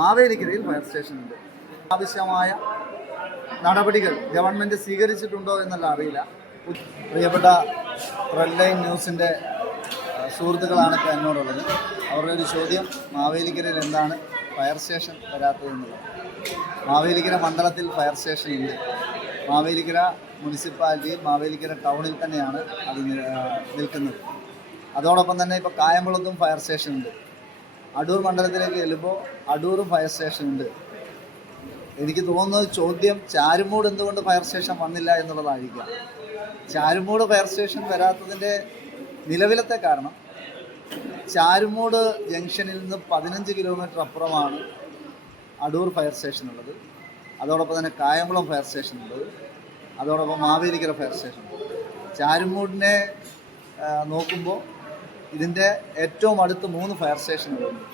മാവേലിക്കരയിൽ ഫയർ സ്റ്റേഷനുണ്ട്. ആവശ്യമായ നടപടികൾ ഗവൺമെൻറ് സ്വീകരിച്ചിട്ടുണ്ടോ എന്നല്ല അറിയില്ല. പ്രിയപ്പെട്ട റെഡ് ലൈൻ ന്യൂസിൻ്റെ സുഹൃത്തുക്കളാണ് ഇപ്പോൾ എന്നോടുള്ളത്. അവരുടെ ഒരു ചോദ്യം, മാവേലിക്കരയിൽ എന്താണ് ഫയർ സ്റ്റേഷൻ വരാത്തതെന്നുള്ളത്. മാവേലിക്കര മണ്ഡലത്തിൽ ഫയർ സ്റ്റേഷൻ ഉണ്ട്. മാവേലിക്കര മുനിസിപ്പാലിറ്റിയിൽ മാവേലിക്കര ടൗണിൽ തന്നെയാണ് അത് നിൽക്കുന്നത്. അതോടൊപ്പം തന്നെ ഇപ്പോൾ കായംകുളത്തും ഫയർ സ്റ്റേഷൻ ഉണ്ട്. അടൂർ മണ്ഡലത്തിലേക്ക് ചെല്ലുമ്പോൾ അടൂറും ഫയർ സ്റ്റേഷൻ ഉണ്ട്. എനിക്ക് തോന്നുന്നത് ചോദ്യം ചാരുമൂട് എന്തുകൊണ്ട് ഫയർ സ്റ്റേഷൻ വന്നില്ല എന്നുള്ളതായിരിക്കാം. ചാരുമൂട് ഫയർ സ്റ്റേഷൻ വരാത്തതിൻ്റെ നിലവിലത്തെ കാരണം, ചാരുമൂട് ജംഗ്ഷനിൽ നിന്ന് 15 കിലോമീറ്റർ അപ്പുറമാണ് അടൂർ ഫയർ സ്റ്റേഷൻ ഉള്ളത്. അതോടൊപ്പം തന്നെ കായംകുളം ഫയർ സ്റ്റേഷൻ ഉള്ളത്. അതോടൊപ്പം മാവേലിക്കര ഫയർ സ്റ്റേഷൻ. ചാരുമൂടിനെ നോക്കുമ്പോൾ ഇതിൻ്റെ ഏറ്റവും അടുത്ത് 3 ഫയർ സ്റ്റേഷനുകളുണ്ട്.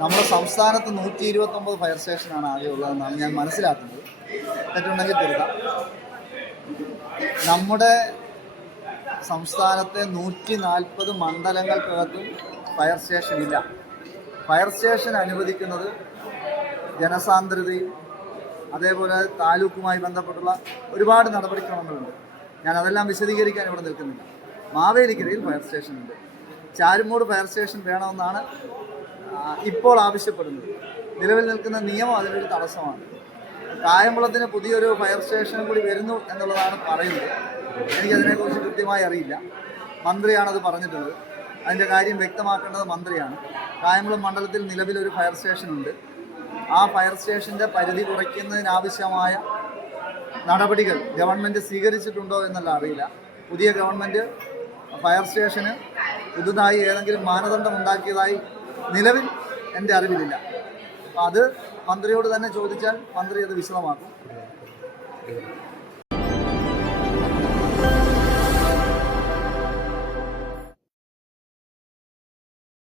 നമ്മുടെ സംസ്ഥാനത്ത് 129 ഫയർ സ്റ്റേഷനാണ് ആകെ ഉള്ളതെന്നാണ് ഞാൻ മനസ്സിലാക്കുന്നത്. തെറ്റുണ്ടെങ്കിൽ തിരുത്താം. നമ്മുടെ സംസ്ഥാനത്തെ 140 മണ്ഡലങ്ങൾക്കകത്തും ഫയർ സ്റ്റേഷൻ ഇല്ല. ഫയർ സ്റ്റേഷൻ അനുവദിക്കുന്നത് ജനസാന്ദ്രതയും അതേപോലെ താലൂക്കുമായി ബന്ധപ്പെട്ടുള്ള ഒരുപാട് നടപടിക്രമങ്ങളുണ്ട്. ഞാൻ അതെല്ലാം വിശദീകരിക്കാൻ ഇവിടെ നിൽക്കുന്നില്ല. മാവേലിക്കരയിൽ ഫയർ സ്റ്റേഷനുണ്ട്. ചാരുമൂട് ഫയർ സ്റ്റേഷൻ വേണമെന്നാണ് ഇപ്പോൾ ആവശ്യപ്പെടുന്നത്. നിലവിൽ നിൽക്കുന്ന നിയമം അതിനൊരു തടസ്സമാണ്. കായംകുളത്തിന് പുതിയൊരു ഫയർ സ്റ്റേഷൻ കൂടി വരുന്നു എന്നുള്ളതാണ് പറയുന്നത്. എനിക്കതിനെക്കുറിച്ച് കൃത്യമായി അറിയില്ല. മന്ത്രിയാണത് പറഞ്ഞിട്ടുള്ളത്. അതിൻ്റെ കാര്യം വ്യക്തമാക്കേണ്ടത് മന്ത്രിയാണ്. കായംകുളം മണ്ഡലത്തിൽ നിലവിലൊരു ഫയർ സ്റ്റേഷനുണ്ട്. ആ ഫയർ സ്റ്റേഷൻ്റെ പരിധി കുറയ്ക്കുന്നതിനാവശ്യമായ നടപടികൾ ഗവൺമെൻറ് സ്വീകരിച്ചിട്ടുണ്ടോ എന്നല്ല അറിയില്ല. പുതിയ ഗവൺമെൻറ് ഫയർ സ്റ്റേഷന് പുതുതായി ഏതെങ്കിലും മാനദണ്ഡം ഉണ്ടാക്കിയതായി നിലവിൽ എൻ്റെ അറിവിലില്ല. അപ്പോൾ അത് മന്ത്രിയോട് തന്നെ ചോദിച്ചാൽ മന്ത്രി അത് വിശദമാക്കും.